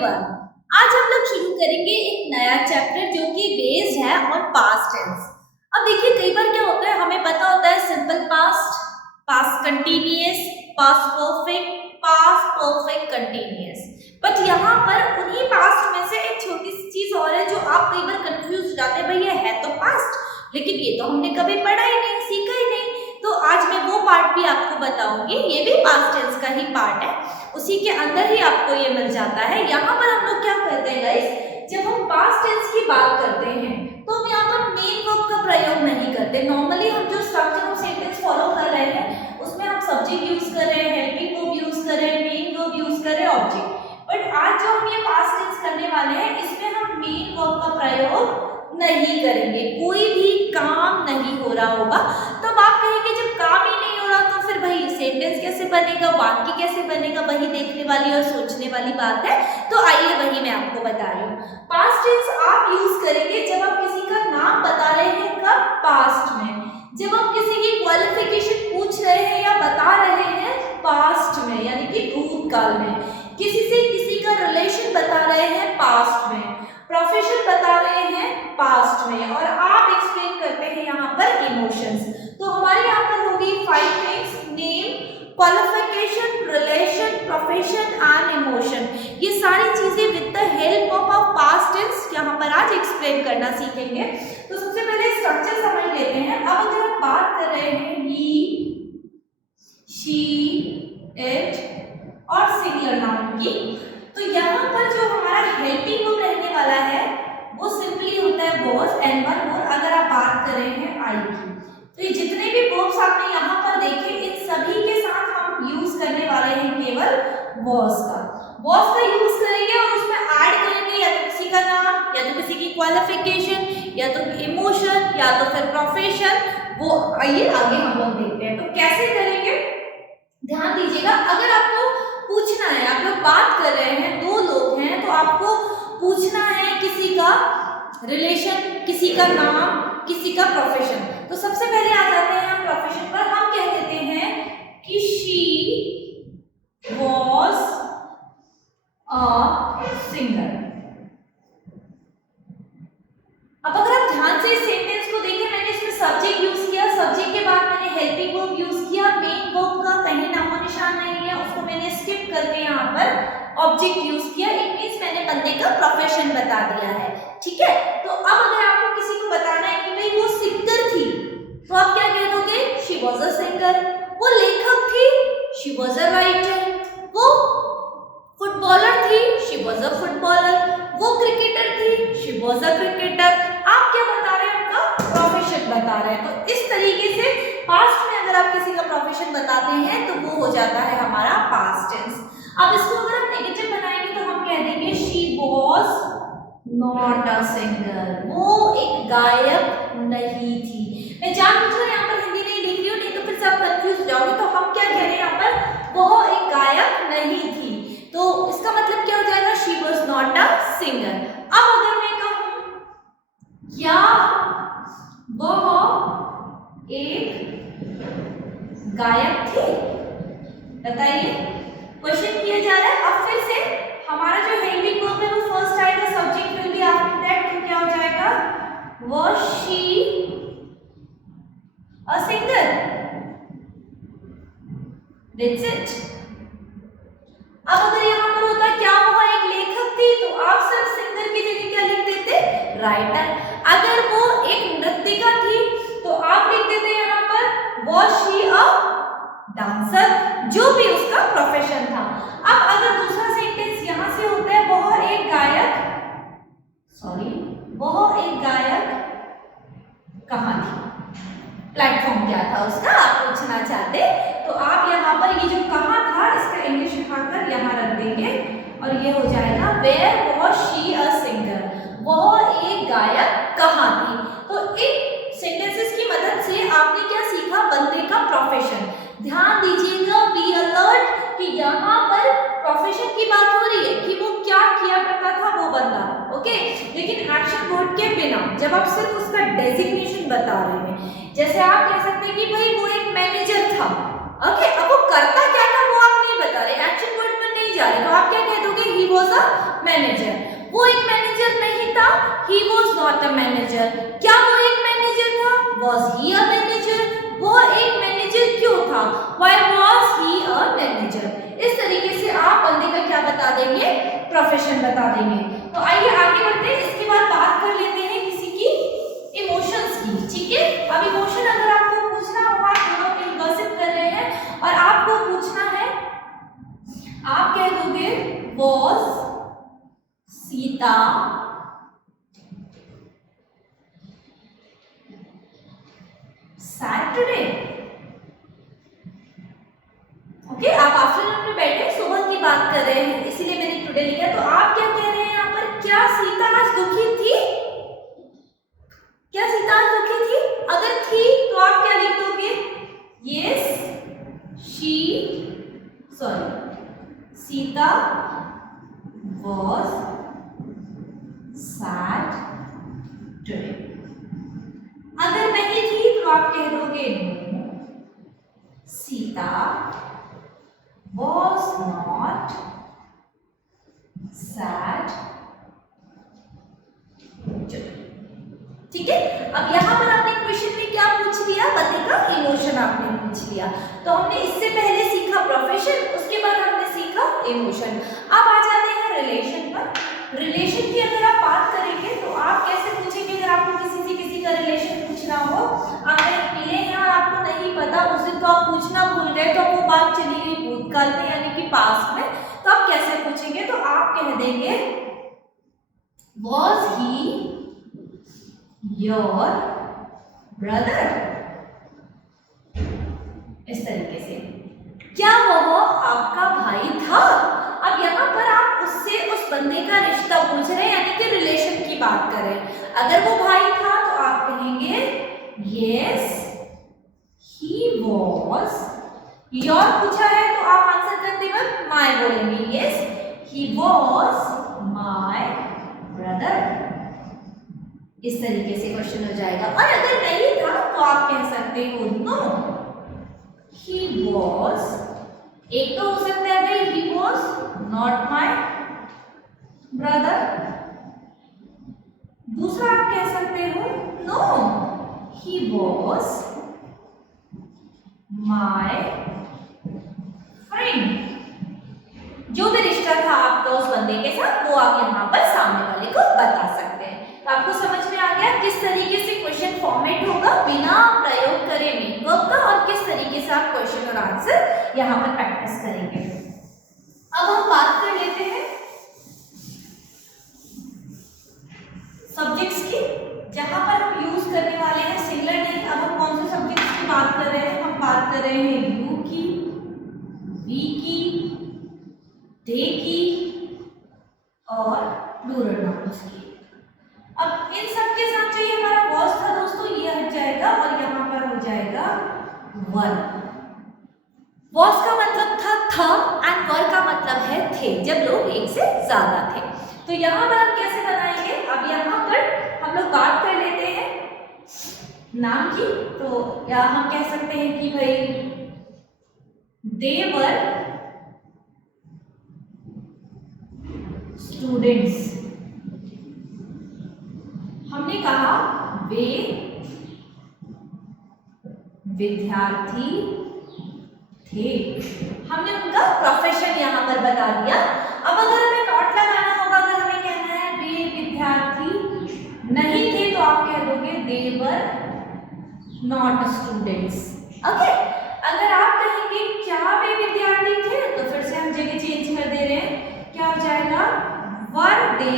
everyone. आज हम लोग शुरू करेंगे एक नया चैप्टर जो कि बेस्ड है ऑन पास्ट टेंस। अब देखिए कई बार क्या होता है, हमें पता होता है simple past, past continuous, past perfect continuous, but यहाँ पर उन्हीं पास्ट में से एक छोटी सी चीज और है जो आप कई बार कंफ्यूज हो जाते हैं, भाई ये है तो पास्ट लेकिन ये तो हमने कभी पढ़ा ही नहीं, सीखा ही नहीं। तो आज मैं वो पार्ट भी आपको बताऊंगी, ये भी पास्ट टेंस का ही पार्ट है, उसी के अंदर ही आपको ये मिल जाता है। यहाँ पर हम लोग क्या करते हैं गाइस, जब हम पास्ट टेंस की बात करते हैं तो हम यहाँ पर मेन वर्ब का प्रयोग नहीं करते। नॉर्मली हम जो स्ट्रक्चर ऑफ सेंटेंस फॉलो कर रहे हैं उसमें हम सब्जेक्ट यूज कर रहे हैं, हेल्पिंग वर्ब यूज कर रहे हैं, मेन वर्ब यूज कर रहे हैं, ऑब्जेक्ट। बट आज जो हम ये पास्ट टेंस करने वाले हैं इसमें हम मेन वर्ब का प्रयोग नहीं करेंगे, कोई भी काम नहीं हो रहा होगा। तब आप कहेंगे जब काम ही नहीं हो रहा तो फिर भाई सेंटेंस कैसे बनेगा, वाक्य कैसे बनेगा, वही देखने वाली और सोचने वाली बात है। तो आइए वही मैं आपको बता रही हूँ। पास्ट टेंस आप यूज करेंगे जब आप किसी का नाम बता रहे हैं, कब, पास्ट में। जब आप किसी की क्वालिफिकेशन पूछ रहे हैं या बता रहे हैं, पास्ट में, यानी कि भूतकाल में। किसी से किसी का रिलेशन बता रहे हैं, पास्ट में। प्रोफेशन बता रहे हैं, पास्ट में। और आप एक्सप्लेन करते हैं यहाँ पर इमोशंस। तो हमारे यहाँ पर होगी 5 things: name, qualification, relation, profession and emotion. ये सारी चीजें with the help of a past tense यहाँ पर आज एक्सप्लेन करना सीखेंगे। तो सबसे पहले स्ट्रक्चर समझ लेते हैं। अब अगर हम बात कर रहे हैं ही, शी, इट और सिंगुलर नाउन की, तो यहाँ पर जो हमारा हेल्पिंग वर्ब रहने वाला है वो सिंपली होता है was and one more। अगर आप बात कर रहे हैं आई की, तो ये जितने भी वर्ब्स आपने यहाँ पर देखे इन सभी के साथ हम यूज करने वाले हैं केवल was का यूज करेंगे और उसमें ऐड करेंगे या तो किसी का नाम, या तो किसी की क्वालिफिकेशन, या तो इमोशन, या तो फिर प्रोफेशन। वो आइए आगे हम लोग देखते हैं तो कैसे करेंगे। ध्यान दीजिएगा, अगर आपको पूछना है, आप लोग बात कर रहे हैं, दो लोग हैं, तो आपको पूछना है किसी का रिलेशन, किसी का नाम, किसी का प्रोफेशन। तो सबसे पहले आ जाते हैं हम प्रोफेशन पर। हम कह देते हैं कि शी वॉज अ सिंगर। अब अगर आप ध्यान से इस सेंटेंस को देखें, मैंने इसमें सब्जेक्ट यूज किया, सब्जेक्ट के बाद मैंने हेल्पिंग वर्ब यूज किया, मेन वर्ब का कहीं नामो निशान नहीं है, उसको मैंने स्किप करके यहाँ पर ऑब्जेक्ट यूज किया। इट मींस मैंने बंदे का प्रोफेशन बता दिया है, ठीक है। तो अब अगर आपको किसी को बताना है कि भाई वो सिंगर थी, तो आप क्या कह दोगे, शी वॉज अ सिंगर। वो लेखक थी, शी वॉज अ राइटर। वो फुटबॉलर थी, शी वॉज अ फुटबॉलर। वो क्रिकेटर थी, शी वॉज अ क्रिकेटर। आप क्या बता रहे हैं, उनका प्रोफेशन बता रहे हैं। तो इस तरीके से पास्ट में अगर आप किसी का प्रोफेशन बताते हैं तो वो हो जाता है हमारा पास्ट टेंस। अब इसको अगर हम नेगेटिव बनाएंगे तो हम कह देंगे she was not a singer. वो एक गायक नहीं थी। मैं जानबूझकर यहाँ पर हिंदी नहीं लिख रही हूँ, नहीं तो फिर सब कंफ्यूज हो जाओगे। तो हम क्या कह रहे हैं यहाँ पर, वो एक गायक नहीं थी। तो इसका मतलब क्या हो जाएगा, she was not a singer. अब अगर मैं कहूँ या वह एक गायक थे, बताइए, क्वेश्चन किया जा रहा है। अब फिर से हमारा जो हेल्पिंग वर्ब है वो फर्स्ट आएगा, subject will be after that. तो क्या हो जाएगा, was she a singer, that's it. अब अगर यहाँ पर होता क्या वह एक लेखक थी, तो आप सिर्फ सिंगर की जगह क्या लिख देते, राइटर। अगर वो एक नृत्यिका थी तो आप लिख देते यहाँ पर वाज शी अ डांसर, जो भी उसका प्रोफेशन था। अब अगर दूसरा सेंटेंस यहां से होता है वह एक गायक कहां थी, प्लेटफॉर्म क्या था उसका, आप पूछना चाहते। तो आप यहाँ पर ये जो कहां था इसका इंग्लिश उठाकर यहाँ रख देंगे और ये हो जाएगा where was she a singer, वह एक गायक कहां थी। तो इन सेंटेंसेस की मदद से आपने क्या सीखा, बंदे का प्रोफेशन। ध्यान दीजिएगा, बी अलर्ट कि यहाँ पर प्रोफेशन की बात हो रही है कि वो क्या किया करता था वो बंदा, ओके। लेकिन एक्शन वर्ड के बिना जब आप सिर्फ उसका डेजिग्नेशन बता रहे हैं, जैसे आप कह सकते हैं कि भाई वो एक मैनेजर था, ओके। अब वो करता क्या था वो आप नहीं बता रहे, एक्शन वर्ड पर नहीं जा रहे, तो आप क्या कह दोगे, ही वाज अ मैनेजर। वो एक मैनेजर नहीं था, he was not a manager। क्या वो एक मैनेजर था? Was he a manager? वो एक मैनेजर क्यों था? Why was he a manager? इस तरीके से आप बंदे का क्या बता देंगे? प्रोफेशन बता देंगे। तो आइए आगे बढ़ते हैं। इसके बाद बात कर लेते हैं किसी की इमोशंस की, ठीक है। अब इमोशन अगर आपको पूछना हो, आप दोनों कहीं गॉसिप कर रहे हैं और आपको पूछना है, आप कह दोगे was Sita sad today? Okay, आप आफ्टरनून में बैठे सुबह की बात कर रहे हैं, इसीलिए मैंने टुडे लिखा। तो आप क्या कह रहे हैं यहाँ पर? क्या सीता आज दुखी थी? क्या सीता आज दुखी थी? अगर थी तो आप क्या लिख दोगे? Yes Sita was sad today। अगर नहीं थी तो आप कह दोगे no, Sita was not sad today। ठीक है। अब यहाँ पर आपने क्वेश्चन में क्या पूछ लिया? बंदे का इमोशन आपने पूछ लिया। तो हमने इससे पहले सीखा प्रोफेशन, उसके बाद हमने सीखा इमोशन। अब आ जाते हैं रिलेशन पर। रिलेशन की अगर आप बात करेंगे तो आप कैसे पूछेंगे? अगर आपको किसी से किसी का रिलेशन पूछना हो, आप कहीं मिले हैं और आपको नहीं पता, उस दिन तो आप पूछना भूल गए, तो वो बात चली गई भूतकाल में यानी कि पास्ट में, तो आप कैसे पूछेंगे? तो आप कह देंगे was he your brother? इस तरीके से, क्या वो आपका भाई था? अब यहाँ पर आप उससे उस बंदे का रिश्ता पूछ रहे हैं यानी कि रिलेशन की बात कर रहे हैं। अगर वो भाई था तो आप कहेंगे yes he was। your पूछा है तो आप आंसर करते वक्त my बोलेंगे, yes he was my brother। इस तरीके से क्वेश्चन हो जाएगा। और अगर नहीं था तो आप कह सकते हो नो he was। एक तो हो सकता है भाई he was not my brother। दूसरा आप कह सकते हो no he was my friend। जो भी रिश्ता था आपका उस बंदे के साथ वो आप यहाँ पर सामने वाले को बता सकते हैं। तो आपको समझ में आ गया किस तरीके से क्वेश्चन फॉर्मेट होगा बिना प्रयोग करे मेन वर्ब का, और किस तरीके से आप क्वेश्चन और आंसर यहाँ पर प्रैक्टिस करेंगे। अब हम बात कर लेते हैं सब्जेक्ट्स की, जहां पर हम यूज करने वाले हैं सिंगुलर नहीं। अब हम कौन से सब्जेक्ट्स की बात कर रहे हैं? हम बात कर रहे हैं यू की, वी की, दे की और प्लूरल नाउन्स की। अब इन सब के साथ जो ये हमारा वॉज था दोस्तों, ये हट जाएगा और यहाँ पर हो जाएगा वर। वॉज का मतलब था एंड वर का मतलब है थे, जब लोग एक से ज्यादा थे। तो यहाँ पर हम कैसे बनाएंगे? अब यहाँ पर हम लोग बात कर लेते हैं नाम की। तो या हम कह सकते हैं कि भाई दे वर स्टूडेंट्स। हमने कहा वे विद्यार्थी थे, हमने उनका प्रोफेशन यहाँ पर बता दिया। अब अगर हमें नॉट लगाना होगा, अगर हमें कहना है वे विद्यार्थी नहीं थे, तो आप कह दोगे दे वर नॉट स्टूडेंट्स। ओके। अगर आप कहेंगे क्या वे विद्यार्थी थे, तो फिर से हम जगह चेंज कर दे रहे हैं, क्या हो जाएगा? वर दे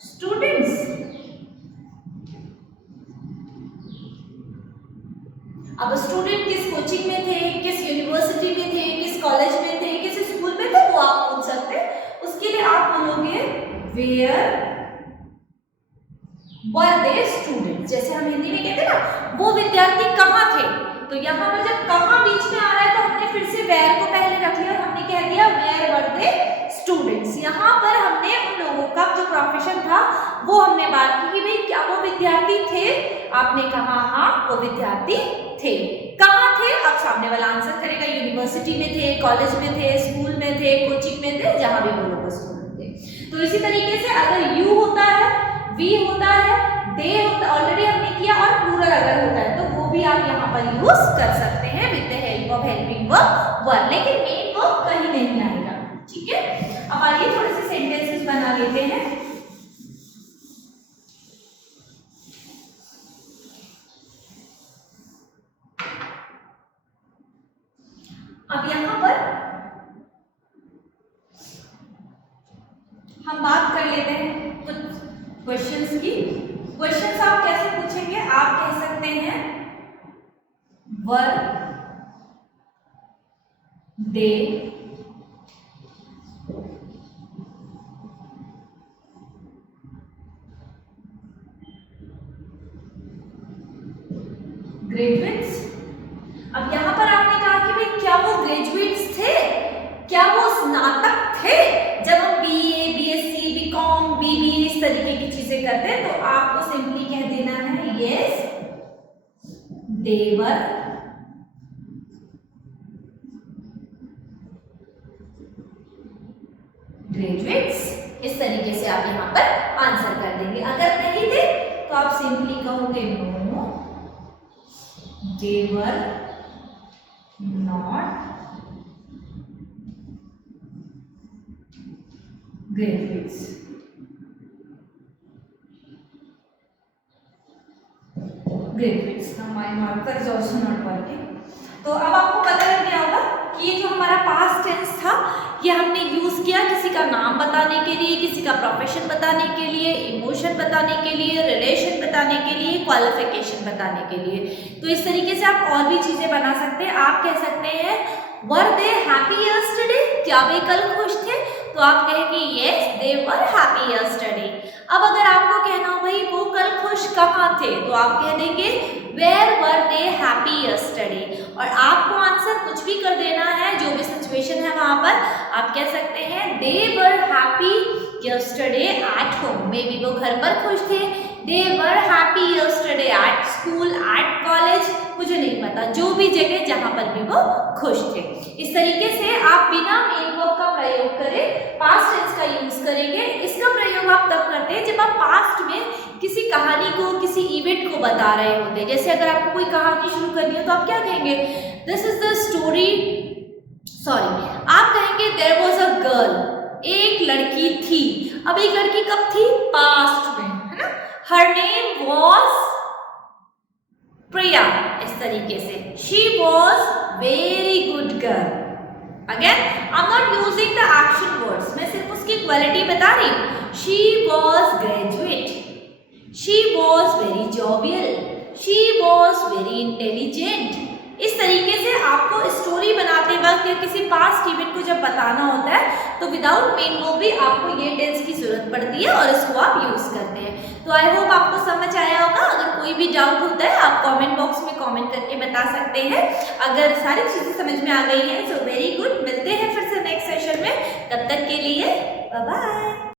स्टूडेंट्स। अब स्टूडेंट किस कोचिंग में थे, किस यूनिवर्सिटी में थे, किस कॉलेज में थे, किस स्कूल में थे, वो आप पूछ सकते हैं। उसके लिए आप बोलोगे वेयर वर दे स्टूडेंट्स। जैसे हम हिंदी में कहते हैं ना, वो विद्यार्थी कहाँ थे, तो यहाँ पर जब कहाँ बीच में आ रहा है तो हमने फिर से वेयर को पहले रख लिया और हमने कह दिया वेयर वर दे स्टूडेंट्स। यहाँ पर हमने उन लोगों का जो प्रोफेशन था वो हमने बात की कि भाई क्या वो विद्यार्थी थे? आपने कहा हाँ वो विद्यार्थी थे। कहाँ थे? अब सामने वाला आंसर करेगा यूनिवर्सिटी में थे, कॉलेज में थे, स्कूल में थे, कोचिंग में थे, जहां भी वो लोग स्कूल। इसी तरीके से अगर यू होता है, वी होता है, दे होता ऑलरेडी हमने किया, और प्लूरल अगर होता है तो वो भी आप यहाँ पर यूज कर सकते हैं with the help of helping verb were, लेकिन मेन वर्ब कहीं नहीं आएगा। ठीक है, अब आइए थोड़े से सेंटेंसेस बना लेते हैं। अब यहाँ पर हम बात कर लेते हैं कुछ क्वेश्चंस की। क्वेश्चंस आप कैसे पूछेंगे, आप कह सकते हैं वर, दे, ग्रेजुएट्स। अब यहां पर आपने कहा कि भाई क्या वो ग्रेजुएट्स थे, क्या वो स्नातक थे जब हम बीए, बीएससी, बीकॉम, बीबीए इस तरीके की चीजें करते हैं, तो आपको सिंपली कह देना है यस दे वर ग्रेजुएट्स। इस तरीके से आप यहां पर आंसर कर देंगे। अगर नहीं थे तो आप सिंपली कहोगे no they were not graduates. Graduates now my marker is also not working. तो अब आपको पता लग गया होगा कि ये जो हमारा पास्ट टेंस था ये हमने यूज किया किसी का नाम बताने के लिए, किसी का प्रोफेशन बताने के लिए, इमोशन बताने के लिए, रिलेशन बताने के लिए, क्वालिफिकेशन बताने के लिए। तो इस तरीके से आप और भी चीजें बना सकते हैं। आप कह सकते हैं वर दे हैप्पी यस्टरडे, क्या वे कल खुश थे, तो आप कहेंगे yes they were happy yesterday. अब अगर आपको कहना हो भाई वो कल खुश कहाँ थे, तो आप कह देंगे where were they happy yesterday. और आपको आंसर कुछ भी कर देना है, जो भी सिचुएशन है वहां पर आप कह सकते हैं they were happy yesterday at home, maybe वो घर पर खुश थे, they were happy yesterday at school, at college, मुझे नहीं पता, जो भी जगह जहां पर भी वो खुश थे। इस तरीके से आप बिना मेन वर्ब का प्रयोग करें पास्ट टेंस का यूज करेंगे। इसका प्रयोग आप तब करते हैं जब आप पास्ट में किसी कहानी को, किसी इवेंट को बता रहे होते हैं। जैसे अगर आपको कोई कहानी शुरू करनी हो तो आप क्या कहेंगे, this is the story, sorry आप कहेंगे देयर वाज अ गर्ल, एक लड़की थी। अब एक लड़की कब थी, पास्ट में, है ना। हर नेम वाज प्रिया, इस तरीके से she was very good girl. Again I am not using the action words, मैं सिर्फ उसकी क्वालिटी बता रही हूँ। She was graduate, she was very jovial, she was very intelligent. इस तरीके से आपको स्टोरी बनाते वक्त या किसी पास्ट इवेंट को जब बताना होता है तो विदाउट मेन वर्ब भी आपको ये टेंस की जरूरत पड़ती है और इसको आप यूज करते हैं। तो आई होप आपको समझ आया होगा। अगर कोई भी डाउट होता है आप कमेंट बॉक्स में कमेंट करके बता सकते हैं। अगर सारी चीजें समझ में आ गई हैं सो वेरी गुड। मिलते हैं फिर से नेक्स्ट सेशन में, तब तक के लिए बाय बाय।